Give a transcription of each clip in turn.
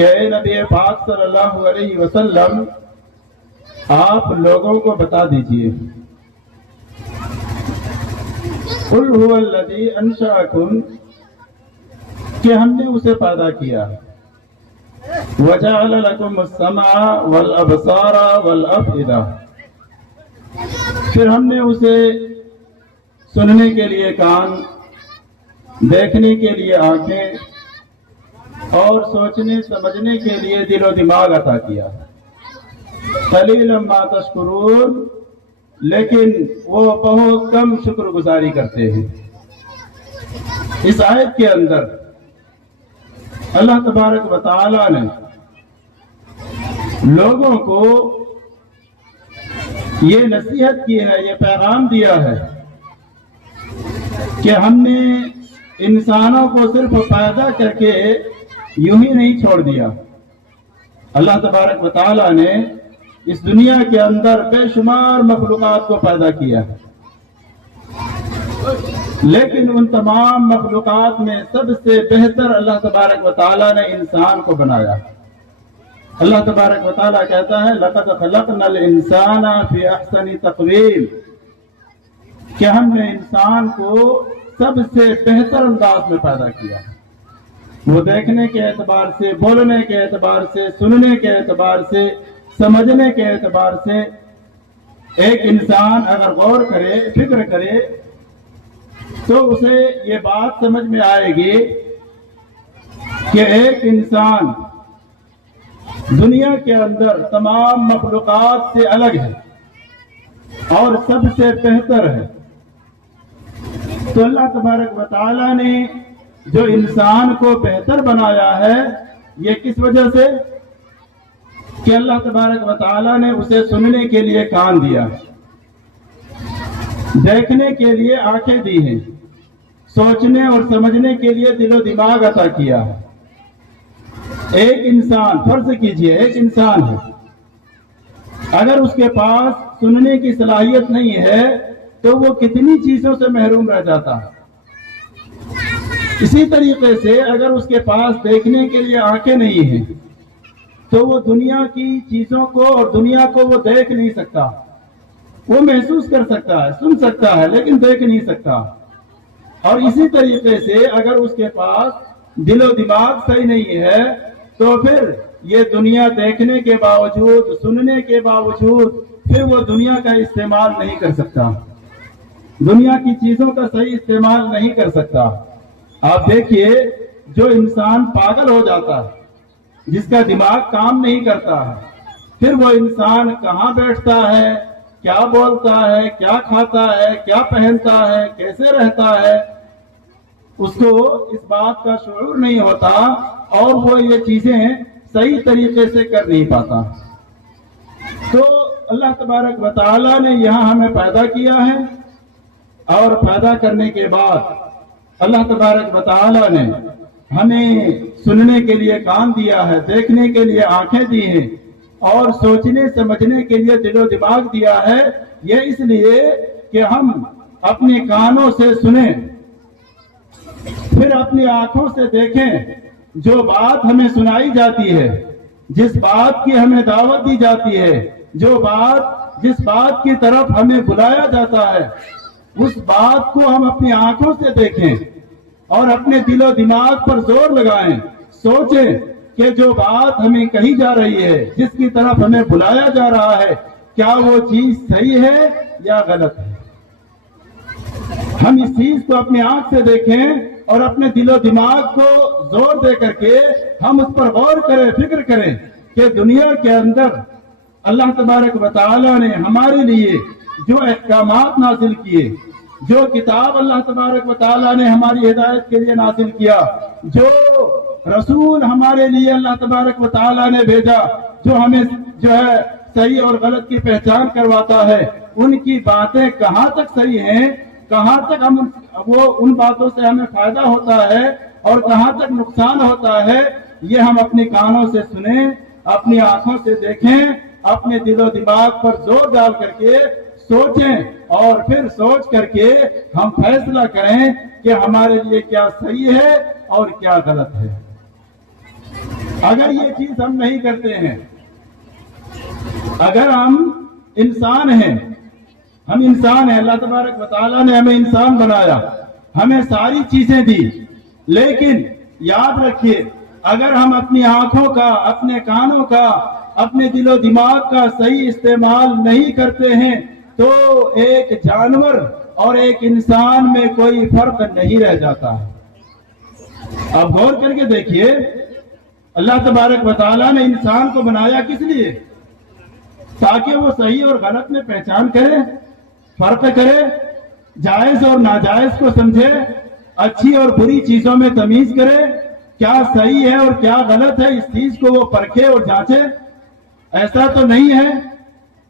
کہ اے نبی پاک صلی اللہ علیہ وسلم آپ لوگوں کو بتا دیجئے قل هو الذی انشأکم کہ ہم نے اسے پیدا کیا وجعل لکم السمع والابصار والافئدہ پھر ہم نے اسے سننے کے لیے کان، دیکھنے کے لیے آنکھیں اور سوچنے سمجھنے کے لیے دل و دماغ عطا کیا۔ قلیلا ما تشکرون، لیکن وہ بہت کم شکر گزاری کرتے ہیں۔ اس آیت کے اندر اللہ تبارک و تعالی نے لوگوں کو یہ نصیحت کی ہے، یہ پیغام دیا ہے کہ ہم نے انسانوں کو صرف پیدا کر کے یوں ہی نہیں چھوڑ دیا۔ اللہ تبارک و تعالی نے اس دنیا کے اندر بے شمار مخلوقات کو پیدا کیا، لیکن ان تمام مخلوقات میں سب سے بہتر اللہ تبارک و تعالی نے انسان کو بنایا۔ اللہ تبارک و تعالی کہتا ہے لَقَدْ خَلَقْنَا الْإِنسَانَ فِي أَحْسَنِ تَقْوِيمٍ کہ ہم نے انسان کو سب سے بہتر انداز میں پیدا کیا۔ وہ دیکھنے کے اعتبار سے، بولنے کے اعتبار سے، سننے کے اعتبار سے، سمجھنے کے اعتبار سے ایک انسان اگر غور کرے، فکر کرے تو اسے یہ بات سمجھ میں آئے گی کہ ایک انسان دنیا کے اندر تمام مخلوقات سے الگ ہے اور سب سے بہتر ہے۔ تو اللہ تبارک و تعالی نے جو انسان کو بہتر بنایا ہے یہ کس وجہ سے کہ اللہ تبارک و تعالی نے اسے سننے کے لیے کان دیا، دیکھنے کے لیے آنکھیں دی ہیں، سوچنے اور سمجھنے کے لیے دل و دماغ عطا کیا ہے۔ ایک انسان، فرض کیجئے ایک انسان ہے، اگر اس کے پاس سننے کی صلاحیت نہیں ہے تو وہ کتنی چیزوں سے محروم رہ جاتا ہے۔ اسی طریقے سے اگر اس کے پاس دیکھنے کے لیے آنکھیں نہیں ہیں تو وہ دنیا کی چیزوں کو اور دنیا کو وہ دیکھ نہیں سکتا۔ وہ محسوس کر سکتا ہے، سن سکتا ہے، لیکن دیکھ نہیں سکتا۔ اور اسی طریقے سے اگر اس کے پاس دل و دماغ صحیح نہیں ہے تو پھر یہ دنیا دیکھنے کے باوجود، سننے کے باوجود پھر وہ دنیا کا استعمال نہیں کر سکتا، دنیا کی چیزوں کا صحیح استعمال نہیں کر سکتا۔ آپ دیکھیے جو انسان پاگل ہو جاتا ہے، جس کا دماغ کام نہیں کرتا ہے، پھر وہ انسان کہاں بیٹھتا ہے، کیا بولتا ہے، کیا کھاتا ہے، کیا پہنتا ہے، کیسے رہتا ہے، اس کو اس بات کا شعور نہیں ہوتا اور وہ یہ چیزیں صحیح طریقے سے کر نہیں پاتا۔ تو اللہ تبارک و تعالی نے یہاں ہمیں پیدا کیا ہے اور پیدا کرنے کے بعد اللہ تبارک و تعالی نے ہمیں سننے کے لیے کان دیا ہے، دیکھنے کے لیے آنکھیں دی ہیں اور سوچنے سمجھنے کے لیے دل و دماغ دیا ہے۔ یہ اس لیے کہ ہم اپنے کانوں سے سنیں، پھر اپنی آنکھوں سے دیکھیں، جو بات ہمیں سنائی جاتی ہے، جس بات کی ہمیں دعوت دی جاتی ہے، جس بات کی طرف ہمیں بلایا جاتا ہے، اس بات کو ہم اپنی آنکھوں سے دیکھیں اور اپنے دل و دماغ پر زور لگائیں، سوچیں کہ جو بات ہمیں کہی جا رہی ہے، جس کی طرف ہمیں بلایا جا رہا ہے، کیا وہ چیز صحیح ہے یا غلط ہے۔ ہم اس چیز کو اپنی آنکھ سے دیکھیں اور اپنے دل و دماغ کو زور دے کر کے ہم اس پر غور کریں، فکر کریں کہ دنیا کے اندر اللہ تبارک و تعالی نے ہمارے لیے جو احکامات نازل کیے، جو کتاب اللہ تبارک و تعالی نے ہماری ہدایت کے لیے نازل کیا، جو رسول ہمارے لیے اللہ تبارک و تعالی نے بھیجا، جو ہمیں جو ہے صحیح اور غلط کی پہچان کرواتا ہے، ان کی باتیں کہاں تک صحیح ہیں، کہاں تک ان باتوں سے ہمیں فائدہ ہوتا ہے اور کہاں تک نقصان ہوتا ہے، یہ ہم اپنے کانوں سے سنیں، اپنی آنکھوں سے دیکھیں، اپنے دل و دماغ پر زور ڈال کر کے سوچیں اور پھر سوچ کر کے ہم فیصلہ کریں کہ ہمارے لیے کیا صحیح ہے اور کیا غلط ہے۔ اگر یہ چیز ہم نہیں کرتے ہیں، اگر ہم انسان ہیں، اللہ تبارک و تعالیٰ نے ہمیں انسان بنایا، ہمیں ساری چیزیں دی، لیکن یاد رکھیے اگر ہم اپنی آنکھوں کا، اپنے کانوں کا، اپنے دل و دماغ کا صحیح استعمال نہیں کرتے ہیں تو ایک جانور اور ایک انسان میں کوئی فرق نہیں رہ جاتا ہے۔ اب غور کر کے دیکھیے، اللہ تبارک و تعالیٰ نے انسان کو بنایا کس لیے؟ تاکہ وہ صحیح اور غلط میں پہچان کرے، فرق کرے، جائز اور ناجائز کو سمجھے، اچھی اور بری چیزوں میں تمیز کرے، کیا صحیح ہے اور کیا غلط ہے اس چیز کو وہ پرکھے اور جانچے۔ ایسا تو نہیں ہے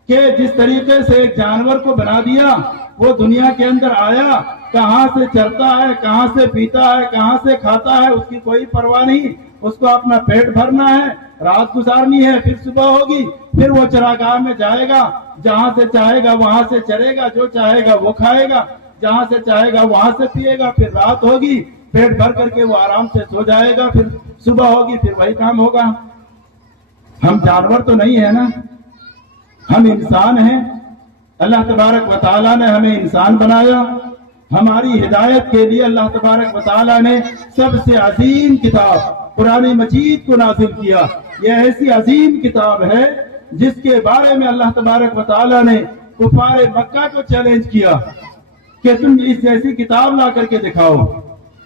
کہ جس طریقے سے ایک جانور کو بنا دیا، وہ دنیا کے اندر آیا، کہاں سے چرتا ہے، کہاں سے پیتا ہے، کہاں سے کھاتا ہے، اس کی کوئی پرواہ نہیں، اس کو اپنا پیٹ بھرنا ہے، رات گزارنی ہے، پھر صبح ہوگی، پھر وہ چراگاہ میں جائے گا، جہاں سے چاہے گا وہاں سے چرے گا، جو چاہے گا وہ کھائے گا، جہاں سے چاہے گا وہاں سے پیے گا، پھر رات ہوگی، پیٹ بھر کر کے وہ آرام سے سو جائے گا، پھر صبح ہوگی، پھر وہی کام ہوگا۔ ہم جانور تو نہیں ہے نا، ہم انسان ہیں۔ اللہ تبارک و تعالیٰ نے ہمیں انسان بنایا، ہماری ہدایت کے لیے اللہ تبارک و تعالیٰ نے سب سے عظیم کتاب قرآن مجید کو نازل کیا۔ یہ ایسی عظیم کتاب ہے جس کے بارے میں اللہ تبارک و تعالیٰ نے کفار مکہ کو چیلنج کیا کہ تم اس جیسی کتاب لا کر کے دکھاؤ،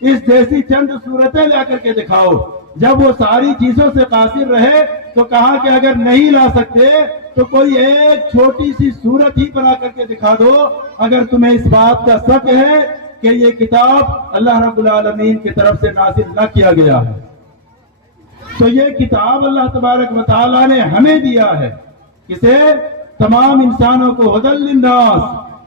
اس جیسی چند صورتیں لا کر کے دکھاؤ۔ جب وہ ساری چیزوں سے قاصر رہے تو کہا کہ اگر نہیں لا سکتے تو کوئی ایک چھوٹی سی صورت ہی بنا کر کے دکھا دو، اگر تمہیں اس بات کا شک ہے کہ یہ کتاب اللہ رب العالمین کی طرف سے نازل نہ کیا گیا ہے۔ تو یہ کتاب اللہ تبارک و تعالیٰ نے ہمیں دیا ہے، کسے؟ تمام انسانوں کو، ہدی للناس،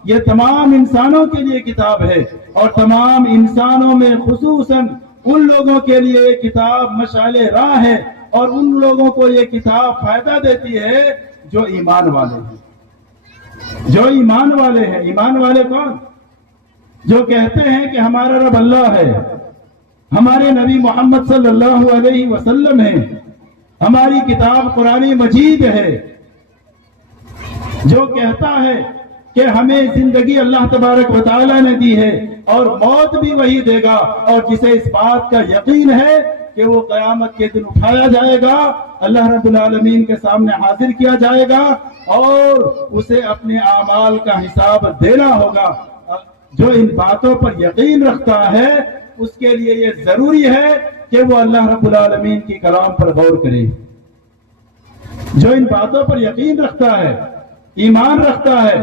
یہ تمام انسانوں کے لیے کتاب ہے، اور تمام انسانوں میں خصوصاً ان لوگوں کے لیے یہ کتاب مشعل راہ ہے، اور ان لوگوں کو یہ کتاب فائدہ دیتی ہے جو ایمان والے ہیں، جو ایمان والے ہیں۔ ایمان والے کون؟ جو کہتے ہیں کہ ہمارا رب اللہ ہے، ہمارے نبی محمد صلی اللہ علیہ وسلم ہے، ہماری کتاب قرآن مجید ہے، جو کہتا ہے کہ ہمیں زندگی اللہ تبارک و تعالیٰ نے دی ہے اور موت بھی وہی دے گا، اور جسے اس بات کا یقین ہے کہ وہ قیامت کے دن اٹھایا جائے گا، اللہ رب العالمین کے سامنے حاضر کیا جائے گا، اور اسے اپنے اعمال کا حساب دینا ہوگا۔ جو ان باتوں پر یقین رکھتا ہے اس کے لیے یہ ضروری ہے کہ وہ اللہ رب العالمین کی کلام پر غور کرے۔ جو ان باتوں پر یقین رکھتا ہے، ایمان رکھتا ہے،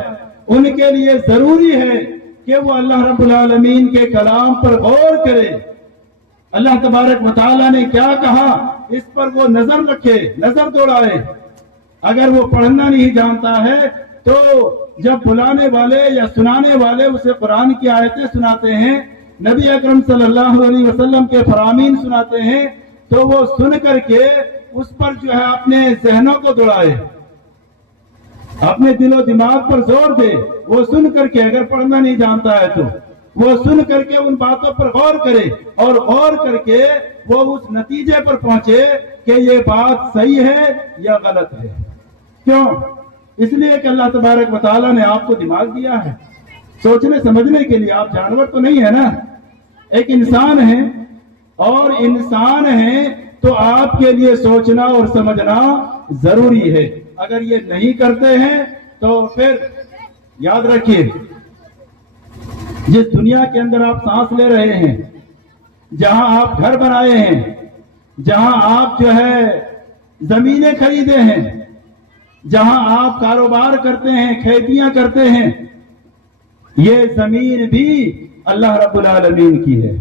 ان کے لیے ضروری ہے کہ وہ اللہ رب العالمین کے کلام پر غور کرے۔ اللہ تبارک و تعالیٰ نے کیا کہا اس پر وہ نظر رکھے، نظر دوڑائے۔ اگر وہ پڑھنا نہیں جانتا ہے تو جب بلانے والے یا سنانے والے اسے قرآن کی آیتیں سناتے ہیں، نبی اکرم صلی اللہ علیہ وسلم کے فرامین سناتے ہیں، تو وہ سن کر کے اس پر جو ہے اپنے ذہنوں کو دوڑائے، اپنے دل و دماغ پر زور دے۔ وہ سن کر کے، اگر پڑھنا نہیں جانتا ہے تو وہ سن کر کے ان باتوں پر غور کرے، اور غور کر کے وہ اس نتیجے پر پہنچے کہ یہ بات صحیح ہے یا غلط ہے۔ کیوں؟ اس لیے کہ اللہ تبارک و تعالیٰ نے آپ کو دماغ دیا ہے سوچنے سمجھنے کے لیے۔ آپ جانور تو نہیں ہے نا، ایک انسان ہے، اور انسان ہے تو آپ کے لیے سوچنا اور سمجھنا ضروری ہے۔ اگر یہ نہیں کرتے ہیں تو پھر یاد رکھیے، جس دنیا کے اندر آپ سانس لے رہے ہیں، جہاں آپ گھر بنائے ہیں، جہاں آپ جو ہے زمینیں خریدے ہیں، جہاں آپ کاروبار کرتے ہیں، کھیتیاں کرتے ہیں، یہ زمین بھی اللہ رب العالمین کی ہے۔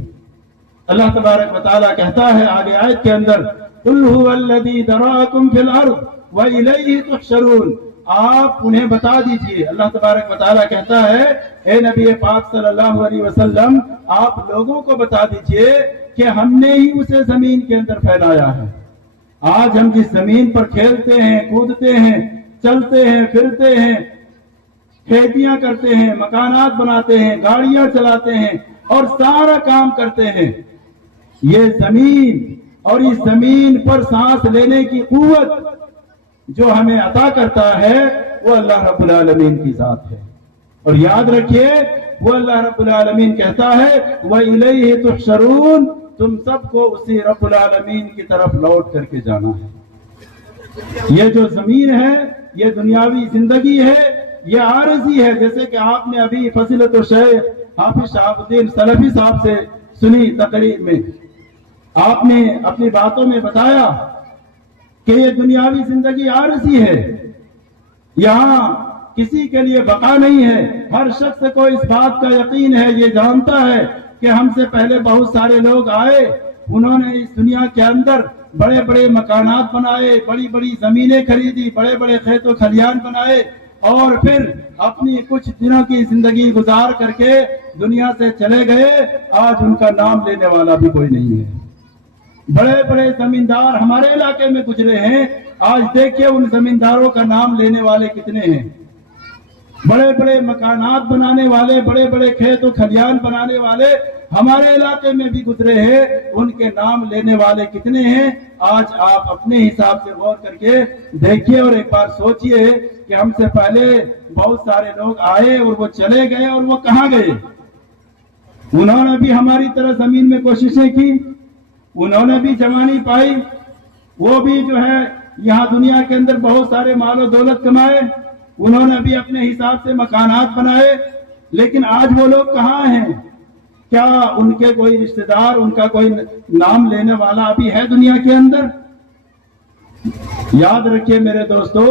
اللہ تبارک و تعالیٰ کہتا ہے آگے آیت کے اندر، قُلْ هُوَ الَّذِي ذَرَاكُمْ فِي الْأَرْضِ وَإِلَيْهِ تُحْشَرُونَ۔ آپ انہیں بتا دیجئے، اللہ تبارک و تعالیٰ کہتا ہے اے نبی پاک صلی اللہ علیہ وسلم، آپ لوگوں کو بتا دیجئے کہ ہم نے ہی اسے زمین کے اندر پھیلایا ہے۔ آج ہم جس زمین پر کھیلتے ہیں، کودتے ہیں، چلتے ہیں، پھرتے ہیں، کھیتیاں کرتے ہیں، مکانات بناتے ہیں، گاڑیاں چلاتے ہیں اور سارا کام کرتے ہیں، یہ زمین اور اس زمین پر سانس لینے کی قوت جو ہمیں عطا کرتا ہے وہ اللہ رب العالمین کی ذات ہے. اور یاد رکھیے وہ اللہ رب العالمین کہتا ہے وَإِلَيْهِ تُحْشَرُونَ، تم سب کو اسی رب العالمین کی طرف لوٹ کر کے جانا ہے. یہ جو زمین ہے، یہ دنیاوی زندگی ہے، یہ عارضی ہے. جیسے کہ آپ نے ابھی فضیلت الشیخ حافظ شہاب الدین سلفی صاحب سے سنی تقریر میں، آپ نے اپنی باتوں میں بتایا کہ یہ دنیاوی زندگی عارضی ہے، یہاں کسی کے لیے بقا نہیں ہے. ہر شخص کو اس بات کا یقین ہے، یہ جانتا ہے کہ ہم سے پہلے بہت سارے لوگ آئے، انہوں نے اس دنیا کے اندر بڑے بڑے مکانات بنائے، بڑی بڑی زمینیں خریدی، بڑے بڑے کھیت و کھلیان بنائے، اور پھر اپنی کچھ دنوں کی زندگی گزار کر کے دنیا سے چلے گئے. آج ان کا نام لینے والا بھی کوئی نہیں ہے. بڑے بڑے زمیندار ہمارے علاقے میں گزرے ہیں، آج دیکھیے ان زمینداروں کا نام لینے والے کتنے ہیں. بڑے بڑے مکانات بنانے والے، بڑے بڑے کھیت و کھلیان بنانے والے ہمارے علاقے میں بھی گزرے ہیں، ان کے نام لینے والے کتنے ہیں. آج آپ اپنے حساب سے غور کر کے دیکھیے اور ایک بار سوچئے کہ ہم سے پہلے بہت سارے لوگ آئے اور وہ چلے گئے، اور وہ کہاں گئے؟ انہوں نے بھی ہماری طرح زمین میں کوششیں کی، انہوں نے بھی جوانی پائی، وہ بھی جو ہے یہاں دنیا کے اندر بہت سارے مال و دولت کمائے، انہوں نے بھی اپنے حساب سے مکانات بنائے. لیکن آج وہ لوگ کہاں ہیں؟ کیا ان کے کوئی رشتہ دار، ان کا کوئی نام لینے والا ابھی ہے دنیا کے اندر؟ یاد رکھیے میرے دوستو،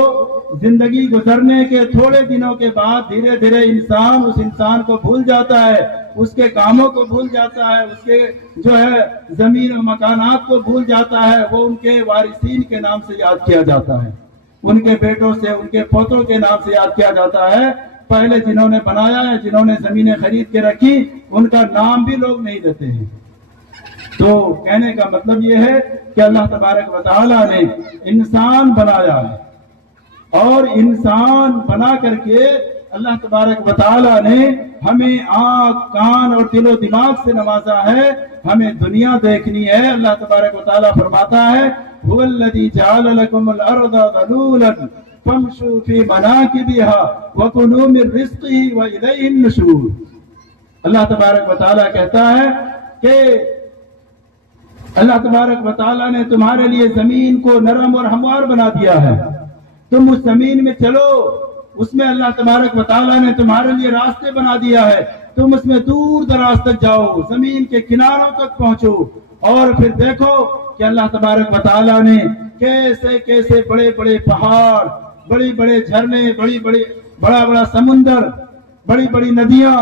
زندگی گزرنے کے تھوڑے دنوں کے بعد دھیرے دھیرے انسان اس انسان کو بھول جاتا ہے، اس کے کاموں کو بھول جاتا ہے، اس کے جو ہے زمین و مکانات کو بھول جاتا ہے. وہ ان کے وارثین کے نام سے یاد کیا جاتا ہے، ان کے بیٹوں سے، ان کے پوتوں کے نام سے یاد کیا جاتا ہے. پہلے جنہوں نے بنایا ہے، جنہوں نے زمینیں خرید کے رکھی، ان کا نام بھی لوگ نہیں لیتے ہیں. تو کہنے کا مطلب یہ ہے کہ اللہ تبارک و تعالیٰ نے انسان بنایا ہے، اور انسان بنا کر کے اللہ تبارک و تعالیٰ نے ہمیں آنکھ، کان اور دل و دماغ سے نوازا ہے. ہمیں دنیا دیکھنی ہے. اللہ تبارک و تعالیٰ فرماتا ہے هو الذي جعل لكم الارض ذلولا فامشوا في مناكبها وكلوا من رزقه واليه النشور. اللہ تبارک و تعالیٰ کہتا ہے کہ اللہ تبارک و تعالیٰ نے تمہارے لیے زمین کو نرم اور ہموار بنا دیا ہے. تم اس زمین میں چلو، اس میں اللہ تبارک و تعالیٰ نے تمہارے لیے راستے بنا دیا ہے. تم اس میں دور دراز تک جاؤ، زمین کے کناروں تک پہنچو، اور پھر دیکھو کہ اللہ تبارک و تعالیٰ نے کیسے کیسے بڑے بڑے پہاڑ، بڑی بڑے جھرنے، بڑا بڑا سمندر، بڑی بڑی ندیاں،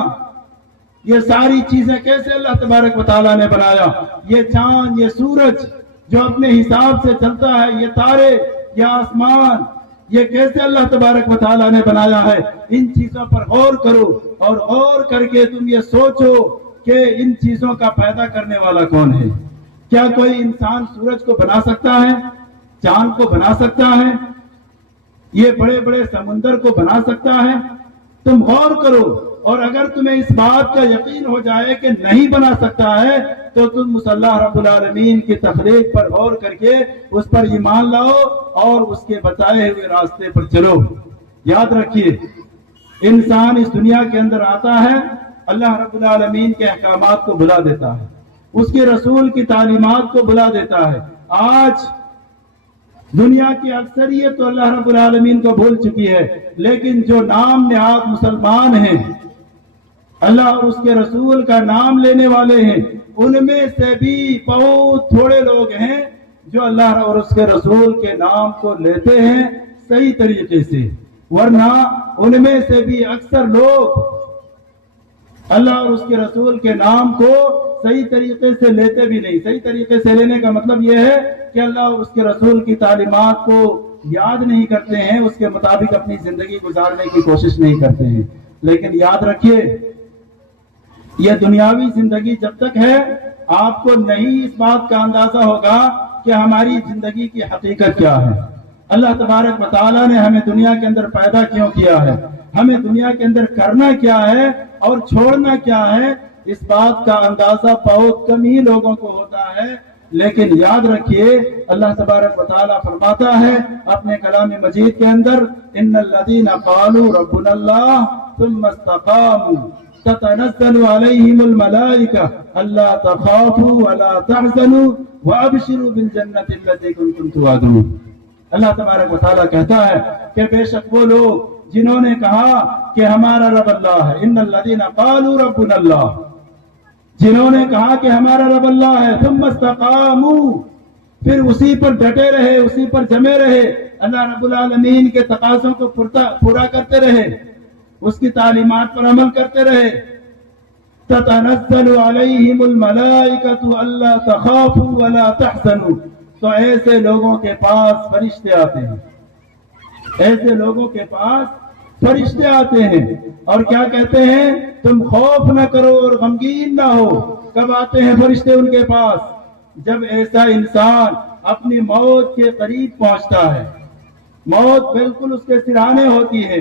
یہ ساری چیزیں کیسے اللہ تبارک و تعالیٰ نے بنایا. یہ چاند، یہ سورج جو اپنے حساب سے چلتا ہے، یہ تارے، یہ آسمان، یہ کیسے اللہ تبارک و تعالیٰ نے بنایا ہے. ان چیزوں پر غور کرو، اور غور کر کے تم یہ سوچو کہ ان چیزوں کا پیدا کرنے والا کون ہے. کیا کوئی انسان سورج کو بنا سکتا ہے؟ چاند کو بنا سکتا ہے؟ یہ بڑے بڑے سمندر کو بنا سکتا ہے؟ تم غور کرو، اور اگر تمہیں اس بات کا یقین ہو جائے کہ نہیں بنا سکتا ہے تو تم اللہ رب العالمین کی تخلیق پر غور کر کے اس پر ایمان لاؤ اور اس کے بتائے ہوئے راستے پر چلو. یاد رکھیے، انسان اس دنیا کے اندر آتا ہے، اللہ رب العالمین کے احکامات کو بھلا دیتا ہے، اس کے رسول کی تعلیمات کو بھلا دیتا ہے. آج دنیا کی اکثریت تو اللہ رب العالمین کو بھول چکی ہے، لیکن جو نام نہاد مسلمان ہیں، اللہ اور اس کے رسول کا نام لینے والے ہیں، ان میں سے بھی بہت تھوڑے لوگ ہیں جو اللہ اور اس کے رسول کے نام کو لیتے ہیں صحیح طریقے سے. ورنہ ان میں سے بھی اکثر لوگ اللہ اور اس کے رسول کے نام کو صحیح طریقے سے لیتے بھی نہیں. صحیح طریقے سے لینے کا مطلب یہ ہے کہ اللہ اور اس کے رسول کی تعلیمات کو یاد نہیں کرتے ہیں، اس کے مطابق اپنی زندگی گزارنے کی کوشش نہیں کرتے ہیں. لیکن یاد رکھیے، یہ دنیاوی زندگی جب تک ہے، آپ کو نہیں اس بات کا اندازہ ہوگا کہ ہماری زندگی کی حقیقت کیا ہے. اللہ تبارک و تعالیٰ نے ہمیں دنیا کے اندر پیدا کیوں کیا ہے، ہمیں دنیا کے اندر کرنا کیا ہے اور چھوڑنا کیا ہے، اس بات کا اندازہ بہت کم ہی لوگوں کو ہوتا ہے. لیکن یاد رکھیے اللہ تبارک و تعالیٰ فرماتا ہے اپنے کلام مجید کے اندر ان الذین قالوا ربنا اللہ ثم استقاموا تتنزل علیہم الملائکہ الا تخافوا ولا تحزنوا وابشروا بالجنۃ التي کنتم توعدون۔ اللہ تبارک و تعالیٰ کہتا ہے کہ بے شک وہ لوگ جنہوں نے کہا کہ ہمارا رب اللہ ہے، ان الذین قالوا ربنا اللہ، جنہوں نے کہا کہ ہمارا رب اللہ ہے، ثم استقاموا، پھر اسی پر ڈٹے رہے، اسی پر جمے رہے، اللہ رب العالمین کے تقاضوں کو پورا کرتے رہے، اس کی تعلیمات پر عمل کرتے رہے، تتنزل علیہم الملائکۃ الا تخافوا ولا تحزنوا، تو ایسے لوگوں کے پاس فرشتے آتے ہیں، ایسے لوگوں کے پاس فرشتے آتے ہیں اور کیا کہتے ہیں؟ تم خوف نہ کرو اور غمگین نہ ہو۔ کب آتے ہیں فرشتے ان کے پاس؟ جب ایسا انسان اپنی موت کے قریب پہنچتا ہے، موت بالکل اس کے سرہانے ہوتی ہے،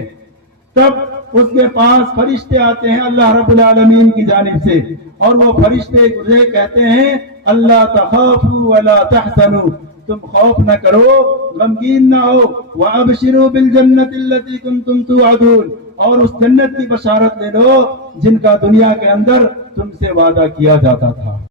تب اس کے پاس فرشتے آتے ہیں اللہ رب العالمین کی جانب سے، اور وہ فرشتے اسے کہتے ہیں اللہ تخافوا ولا تحزنوا، تم خوف نہ کرو، غمگین نہ ہو، وابشروا بالجنۃ التي كنتم توعدون، اور اس جنت کی بشارت لے لو جن کا دنیا کے اندر تم سے وعدہ کیا جاتا تھا۔